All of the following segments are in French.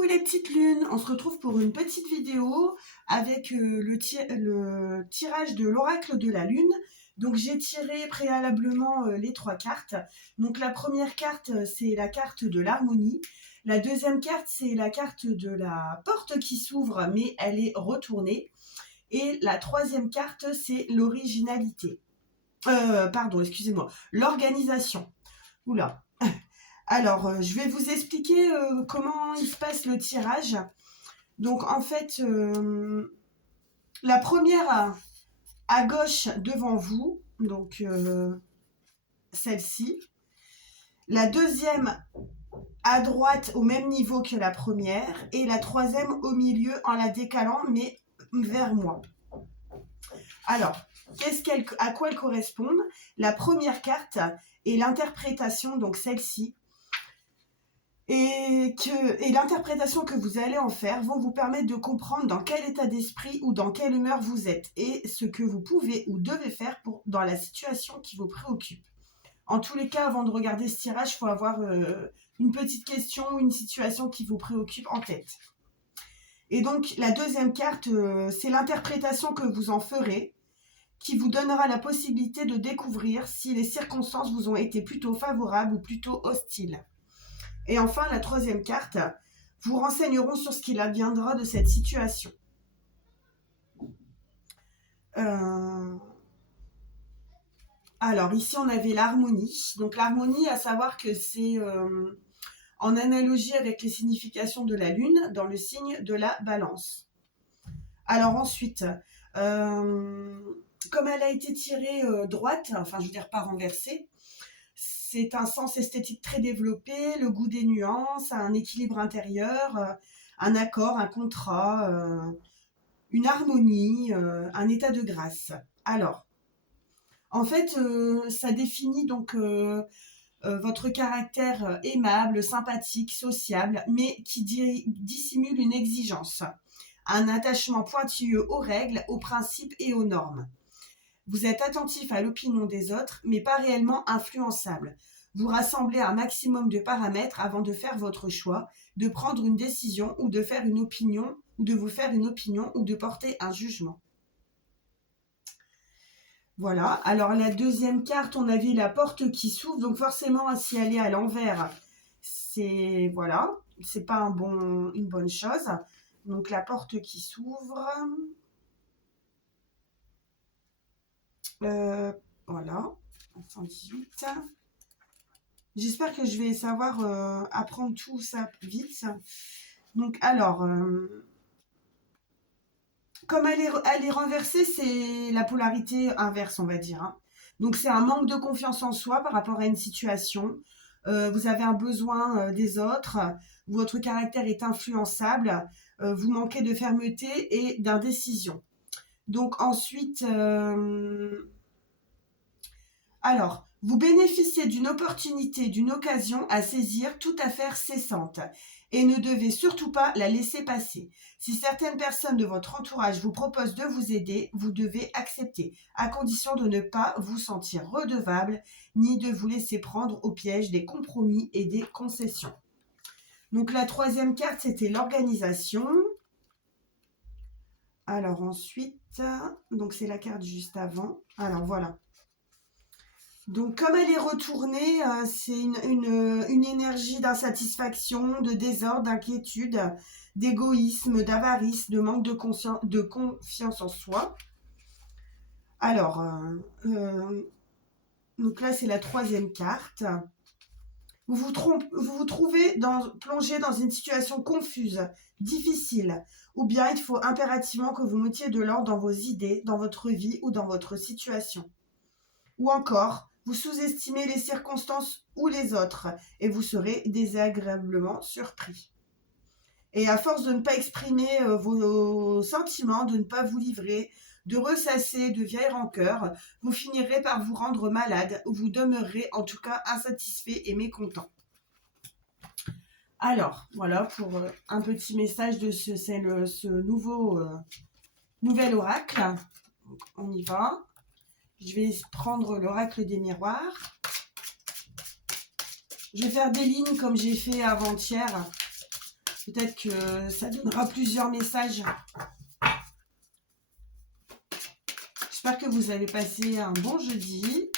Coucou les petites lunes, on se retrouve pour une petite vidéo avec le tirage de l'oracle de la lune. Donc j'ai tiré préalablement les 3 cartes. Donc la première carte, c'est la carte de l'harmonie. La deuxième carte, c'est la carte de la porte qui s'ouvre mais elle est retournée. Et la troisième carte, c'est l'originalité. Pardon, excusez-moi, l'organisation. Oula. Alors, je vais vous expliquer comment il se passe le tirage. Donc, en fait, la première à gauche devant vous, donc celle-ci. La deuxième à droite au même niveau que la première. Et la troisième au milieu en la décalant, mais vers moi. Alors, à quoi elles correspondent? La première carte est l'interprétation, donc celle-ci. Et l'interprétation que vous allez en faire vont vous permettre de comprendre dans quel état d'esprit ou dans quelle humeur vous êtes et ce que vous pouvez ou devez faire dans la situation qui vous préoccupe. En tous les cas, avant de regarder ce tirage, il faut avoir une petite question, une situation qui vous préoccupe en tête. Et donc, la deuxième carte, c'est l'interprétation que vous en ferez, qui vous donnera la possibilité de découvrir si les circonstances vous ont été plutôt favorables ou plutôt hostiles. Et enfin, la troisième carte vous renseigneront sur ce qu'il adviendra de cette situation. Alors, ici, on avait l'harmonie. Donc, l'harmonie, à savoir que c'est en analogie avec les significations de la lune dans le signe de la balance. Alors ensuite, comme elle a été tirée droite, enfin, je veux dire pas renversée, c'est un sens esthétique très développé, le goût des nuances, un équilibre intérieur, un accord, un contrat, une harmonie, un état de grâce. Alors, en fait, ça définit donc votre caractère aimable, sympathique, sociable, mais qui dissimule une exigence, un attachement pointilleux aux règles, aux principes et aux normes. Vous êtes attentif à l'opinion des autres, mais pas réellement influençable. Vous rassemblez un maximum de paramètres avant de faire votre choix, de prendre une décision ou de faire une opinion, ou de vous faire une opinion ou de porter un jugement. Voilà. Alors la deuxième carte, on avait la porte qui s'ouvre, donc forcément si elle est à l'envers, c'est voilà, c'est pas une bonne chose. Donc la porte qui s'ouvre. Voilà, 118. J'espère que je vais savoir apprendre tout ça vite. Donc, alors, comme elle est renversée, c'est la polarité inverse, on va dire. Hein. Donc, c'est un manque de confiance en soi par rapport à une situation. Vous avez un besoin des autres. Votre caractère est influençable. Vous manquez de fermeté et d'indécision. Donc, ensuite... Alors, vous bénéficiez d'une opportunité, d'une occasion à saisir, toute affaire cessante, et ne devez surtout pas la laisser passer. Si certaines personnes de votre entourage vous proposent de vous aider, vous devez accepter, à condition de ne pas vous sentir redevable, ni de vous laisser prendre au piège des compromis et des concessions. Donc la troisième carte, c'était l'organisation. Alors ensuite, donc c'est la carte juste avant. Alors voilà. Donc, comme elle est retournée, c'est une énergie d'insatisfaction, de désordre, d'inquiétude, d'égoïsme, d'avarice, de manque de confiance en soi. Alors, donc là, c'est la troisième carte. Vous vous trouvez plongé dans une situation confuse, difficile, ou bien il faut impérativement que vous mettiez de l'ordre dans vos idées, dans votre vie ou dans votre situation. Ou encore, vous sous-estimez les circonstances ou les autres et vous serez désagréablement surpris. Et à force de ne pas exprimer vos sentiments, de ne pas vous livrer, de ressasser de vieilles rancœurs, vous finirez par vous rendre malade ou vous demeurerez en tout cas insatisfait et mécontent. Alors, voilà pour un petit message de ce nouvel oracle. Donc, on y va. Je vais prendre l'oracle des miroirs. Je vais faire des lignes comme j'ai fait avant-hier. Peut-être que ça donnera plusieurs messages. J'espère que vous avez passé un bon jeudi.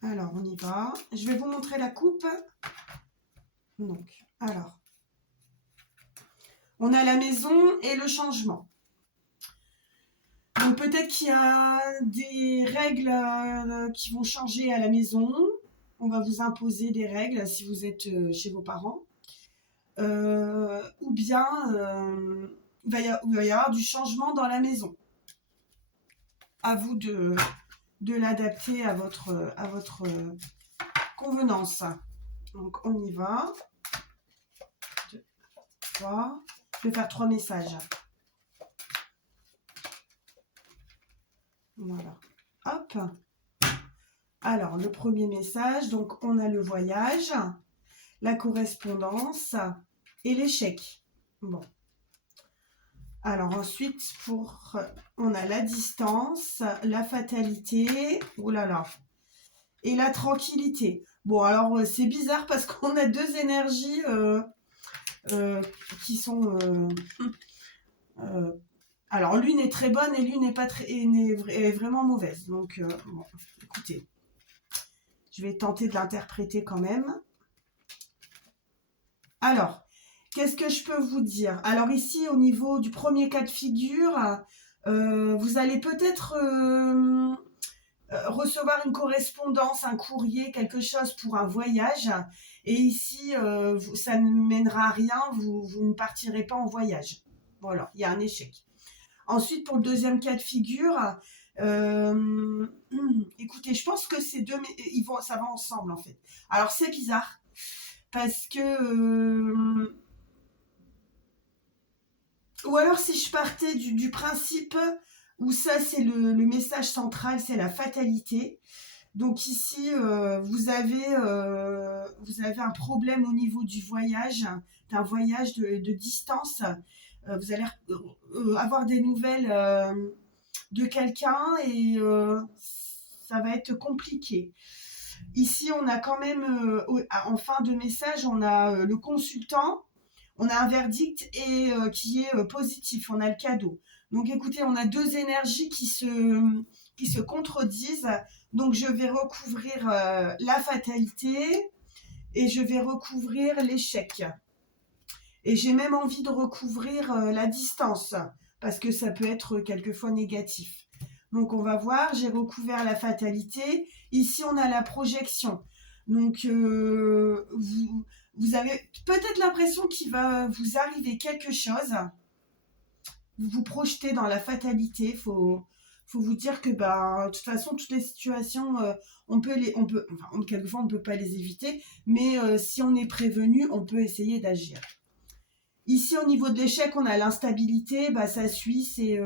Alors, on y va. Je vais vous montrer la coupe. Donc, alors, on a la maison et le changement. Donc, peut-être qu'il y a des règles qui vont changer à la maison. On va vous imposer des règles si vous êtes chez vos parents. Ou bien, il va y avoir du changement dans la maison. À vous de l'adapter à votre convenance. Donc, on y va. 2, 3. Je vais faire 3 messages. Voilà. Hop. Alors, le premier message. Donc, on a le voyage, la correspondance et l'échec. Bon. Alors, ensuite, on a la distance, la fatalité. Oh là là. Et la tranquillité. Bon, alors, c'est bizarre parce qu'on a deux énergies qui sont... alors, l'une est très bonne et l'une est vraiment mauvaise. Donc, bon, écoutez, je vais tenter de l'interpréter quand même. Alors, qu'est-ce que je peux vous dire? Alors ici, au niveau du premier cas de figure, vous allez peut-être recevoir une correspondance, un courrier, quelque chose pour un voyage. Et ici, ça ne mènera à rien, vous ne partirez pas en voyage. Voilà, il y a un échec. Ensuite, pour le deuxième cas de figure, écoutez, je pense que ces deux, ça va ensemble en fait. Alors c'est bizarre parce que, ou alors si je partais du principe où ça c'est le message central, c'est la fatalité. Donc ici, vous avez un problème au niveau du voyage, d'un voyage de distance. Vous allez avoir des nouvelles de quelqu'un et ça va être compliqué. Ici, on a quand même, en fin de message, on a le consultant, on a un verdict et qui est positif, on a le cadeau. Donc écoutez, on a deux énergies qui se contredisent. Donc je vais recouvrir la fatalité et je vais recouvrir l'échec. Et j'ai même envie de recouvrir la distance, parce que ça peut être quelquefois négatif. Donc on va voir, j'ai recouvert la fatalité. Ici on a la projection. Donc vous avez peut-être l'impression qu'il va vous arriver quelque chose. Vous vous projetez dans la fatalité. Faut vous dire que de toute façon toutes les situations, quelquefois on ne peut pas les éviter, mais si on est prévenu, on peut essayer d'agir. Ici, au niveau de l'échec, on a l'instabilité. Ça suit ces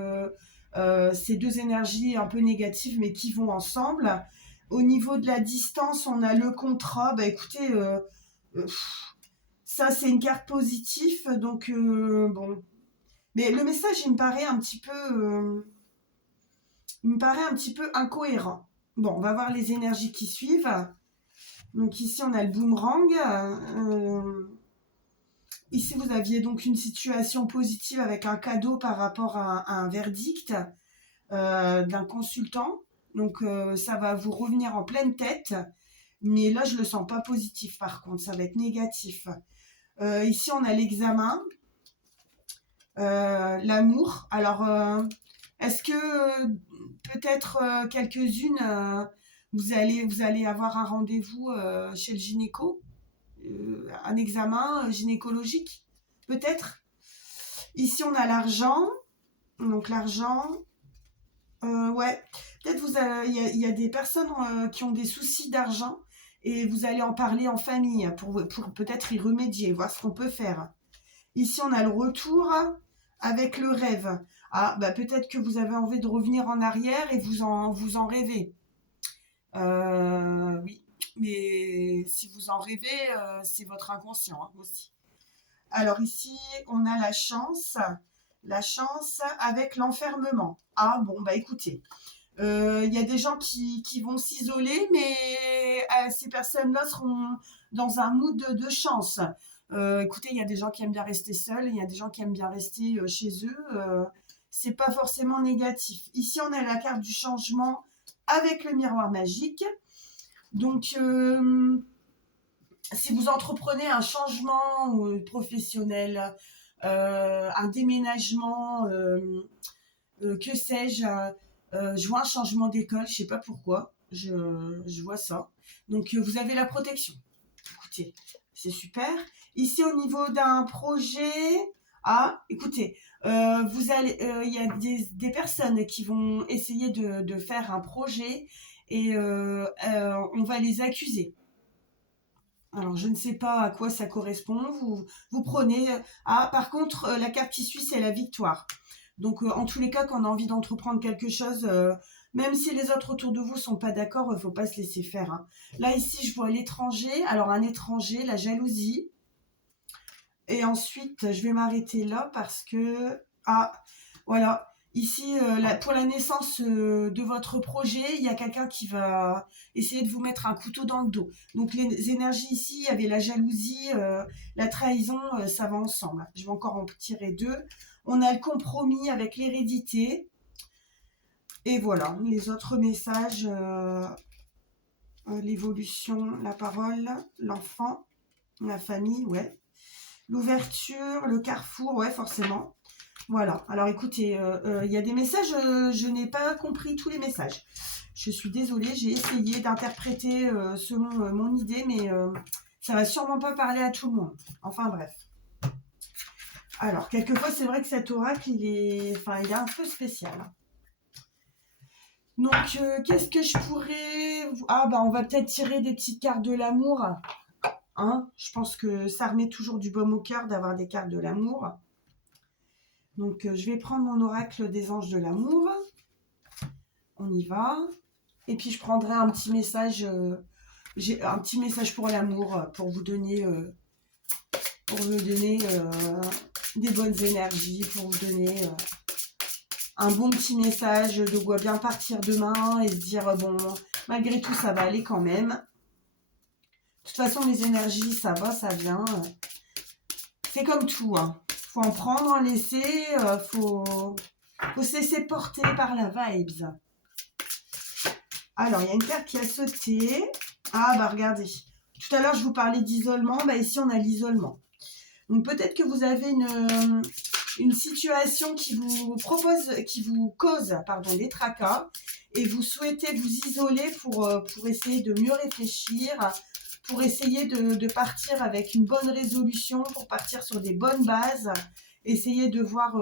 deux énergies un peu négatives, mais qui vont ensemble. Au niveau de la distance, on a le contrat. Écoutez, ça, c'est une carte positive. Donc, bon. Mais le message, il me paraît un petit peu incohérent. Bon, on va voir les énergies qui suivent. Donc, ici, on a le boomerang. Ici, vous aviez donc une situation positive avec un cadeau par rapport à un verdict d'un consultant. Donc, ça va vous revenir en pleine tête. Mais là, je ne le sens pas positif par contre. Ça va être négatif. Ici, on a l'examen. L'amour. Alors, est-ce que peut-être quelques-unes, vous allez avoir un rendez-vous chez le gynéco, un examen gynécologique, peut-être. Ici, on a l'argent. Donc, l'argent, ouais, peut-être il y a des personnes qui ont des soucis d'argent et vous allez en parler en famille pour peut-être y remédier, voir ce qu'on peut faire. Ici, on a le retour avec le rêve. Ah, peut-être que vous avez envie de revenir en arrière et vous en rêvez. Oui, Mais si vous en rêvez, c'est votre inconscient, hein, aussi. Alors ici, on a la chance avec l'enfermement. Ah bon, bah écoutez, il y a des gens qui vont s'isoler, mais ces personnes-là seront dans un mood de chance. Écoutez, il y a des gens qui aiment bien rester seuls, il y a des gens qui aiment bien rester chez eux. C'est pas forcément négatif. Ici, on a la carte du changement avec le miroir magique. Donc, si vous entreprenez un changement professionnel, un déménagement, que sais-je, je vois un changement d'école, je sais pas pourquoi, je vois ça. Donc vous avez la protection. Écoutez, c'est super. Ici au niveau d'un projet, ah, écoutez, il y a des personnes qui vont essayer de faire un projet et on va les accuser. Alors, je ne sais pas à quoi ça correspond. Vous prenez. Ah, par contre, la carte qui suit, c'est la victoire. Donc, en tous les cas, quand on a envie d'entreprendre quelque chose, même si les autres autour de vous sont pas d'accord, il ne faut pas se laisser faire, hein. Là, ici, je vois l'étranger. Alors, un étranger, la jalousie. Et ensuite, je vais m'arrêter là parce que... Ah, voilà. Ici, pour la naissance de votre projet, il y a quelqu'un qui va essayer de vous mettre un couteau dans le dos. Donc les énergies ici, il y avait la jalousie, la trahison, ça va ensemble. Je vais encore en tirer deux. On a le compromis avec l'hérédité. Et voilà, les autres messages, l'évolution, la parole, l'enfant, la famille, ouais. L'ouverture, le carrefour, ouais, forcément. Voilà. Alors écoutez, il y a des messages, je n'ai pas compris tous les messages. Je suis désolée, j'ai essayé d'interpréter selon mon idée, mais ça va sûrement pas parler à tout le monde. Enfin bref. Alors, quelquefois, c'est vrai que cet oracle, il est un peu spécial. Donc, qu'est-ce que je pourrais... Ah, bah, on va peut-être tirer des petites cartes de l'amour. Hein, je pense que ça remet toujours du baume au cœur d'avoir des cartes de l'amour. Donc, je vais prendre mon oracle des anges de l'amour. On y va. Et puis, je prendrai un petit message. J'ai un petit message pour l'amour, pour vous donner des bonnes énergies, pour vous donner un bon petit message de quoi bien partir demain et se dire, bon, malgré tout, ça va aller quand même. De toute façon, les énergies, ça va, ça vient. C'est comme tout, hein. Faut en prendre, en laisser, faut se laisser porter par la vibes. Alors, il y a une carte qui a sauté. Ah, bah regardez. Tout à l'heure, je vous parlais d'isolement. Bah ici, on a l'isolement. Donc, peut-être que vous avez une situation qui vous cause des tracas et vous souhaitez vous isoler pour essayer de mieux réfléchir, pour essayer de partir avec une bonne résolution, pour partir sur des bonnes bases, essayer de voir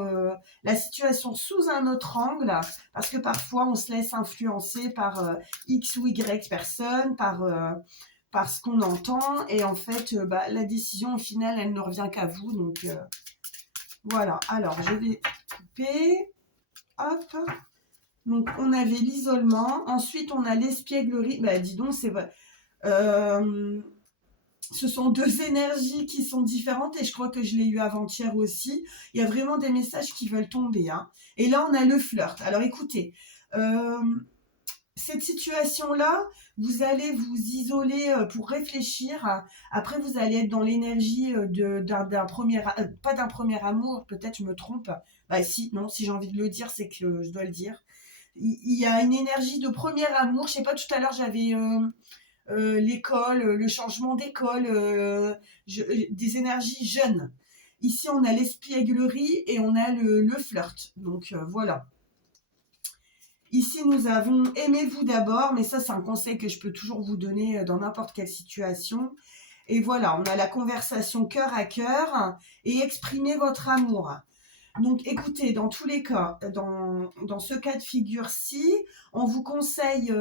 la situation sous un autre angle, parce que parfois on se laisse influencer par X ou Y personne, par ce qu'on entend, et en fait la décision au final elle ne revient qu'à vous. Donc voilà, alors je vais couper, hop. Donc on avait l'isolement, ensuite on a l'espièglerie. Bah dis donc, c'est vrai. Ce sont deux énergies qui sont différentes et je crois que je l'ai eu avant-hier aussi. Il y a vraiment des messages qui veulent tomber, hein. Et là, on a le flirt. Alors écoutez, cette situation-là, vous allez vous isoler pour réfléchir. Après, vous allez être dans l'énergie d'un premier, pas d'un premier amour, peut-être je me trompe. Bah si, non, si j'ai envie de le dire, c'est que je dois le dire. Il y a une énergie de premier amour. Je sais pas, tout à l'heure, j'avais... l'école, le changement d'école, des énergies jeunes. Ici, on a l'espièglerie et on a le flirt. Donc, voilà. Ici, nous avons aimez-vous d'abord, mais ça, c'est un conseil que je peux toujours vous donner dans n'importe quelle situation. Et voilà, on a la conversation cœur à cœur et exprimez votre amour. Donc écoutez, dans tous les cas, dans ce cas de figure-ci, on vous conseille,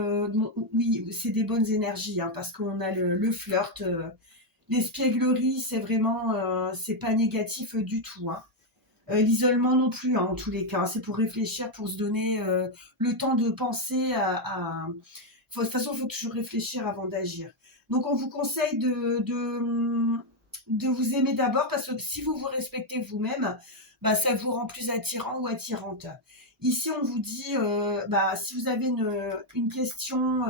oui, c'est des bonnes énergies, hein, parce qu'on a le flirt, l'espièglerie, c'est vraiment, c'est pas négatif du tout, hein. L'isolement non plus, hein, en tous les cas, c'est pour réfléchir, pour se donner le temps de penser à... De toute façon, il faut toujours réfléchir avant d'agir. Donc on vous conseille de vous aimer d'abord parce que si vous vous respectez vous-même, bah, ça vous rend plus attirant ou attirante. Ici, on vous dit, bah, si vous avez une question,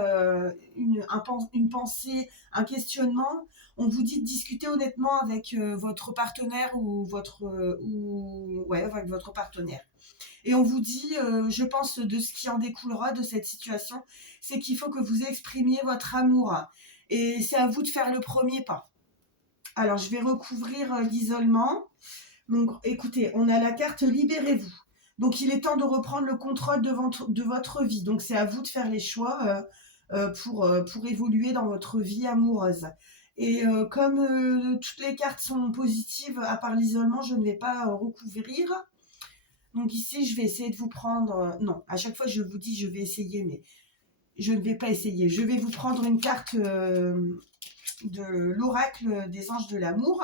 une pensée, un questionnement, on vous dit de discuter honnêtement avec votre partenaire ou ouais, avec votre partenaire. Et on vous dit, je pense, de ce qui en découlera de cette situation, c'est qu'il faut que vous exprimiez votre amour. Et c'est à vous de faire le premier pas. Alors, je vais recouvrir l'isolement. Donc, écoutez, on a la carte Libérez-vous. Donc, il est temps de reprendre le contrôle de votre vie. Donc, c'est à vous de faire les choix pour évoluer dans votre vie amoureuse. Et comme toutes les cartes sont positives, à part l'isolement, je ne vais pas recouvrir. Donc ici, je vais essayer de vous prendre... non, à chaque fois, je vous dis je vais essayer, mais je ne vais pas essayer. Je vais vous prendre une carte de l'oracle des anges de l'amour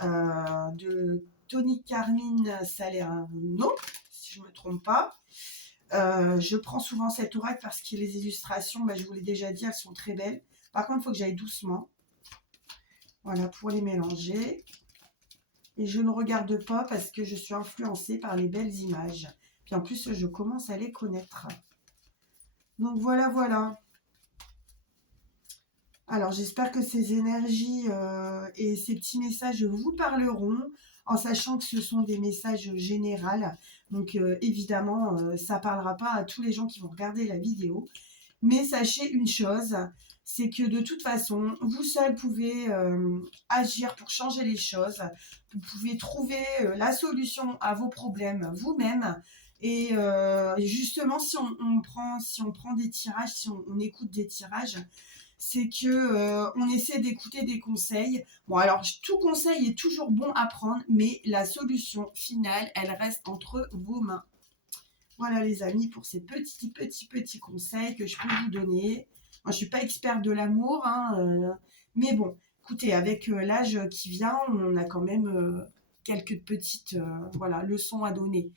de Tony Carmine Salerno, si je ne me trompe pas. Je prends souvent cet oracle parce que les illustrations, bah, je vous l'ai déjà dit, elles sont très belles. Par contre, il faut que j'aille doucement. Voilà, pour les mélanger. Et je ne regarde pas parce que je suis influencée par les belles images. Puis en plus, je commence à les connaître. Donc voilà, voilà. Alors j'espère que ces énergies et ces petits messages vous parleront, en sachant que ce sont des messages généraux. Donc évidemment, ça ne parlera pas à tous les gens qui vont regarder la vidéo. Mais sachez une chose, c'est que de toute façon, vous seul pouvez agir pour changer les choses. Vous pouvez trouver la solution à vos problèmes vous-même. Et justement, si on prend des tirages, si on écoute des tirages, c'est que on essaie d'écouter des conseils. Bon, alors tout conseil est toujours bon à prendre, mais la solution finale, elle reste entre vos mains. Voilà les amis, pour ces petits conseils que je peux vous donner. Moi, je ne suis pas experte de l'amour, hein, mais bon, écoutez, avec l'âge qui vient, on a quand même quelques petites voilà, leçons à donner.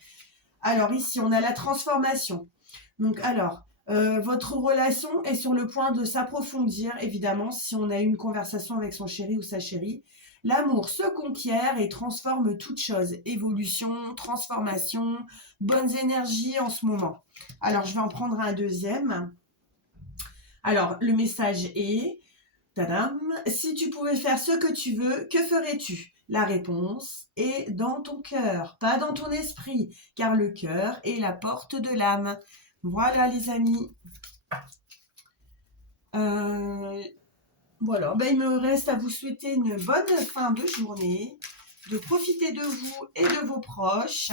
Alors ici, on a la transformation. Donc alors, votre relation est sur le point de s'approfondir, évidemment, si on a eu une conversation avec son chéri ou sa chérie. L'amour se conquiert et transforme toute chose. Évolution, transformation, bonnes énergies en ce moment. Alors, je vais en prendre un deuxième. Alors, le message est... Tadam, si tu pouvais faire ce que tu veux, que ferais-tu? La réponse est dans ton cœur, pas dans ton esprit, car le cœur est la porte de l'âme. Voilà les amis. Voilà, ben, il me reste à vous souhaiter une bonne fin de journée, de profiter de vous et de vos proches.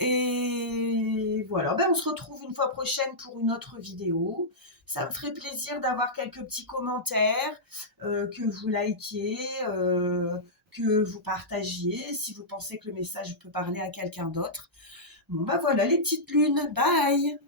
Et voilà, ben, on se retrouve une fois prochaine pour une autre vidéo. Ça me ferait plaisir d'avoir quelques petits commentaires, que vous likiez, que vous partagiez, si vous pensez que le message peut parler à quelqu'un d'autre. Bon, ben voilà les petites lunes, bye!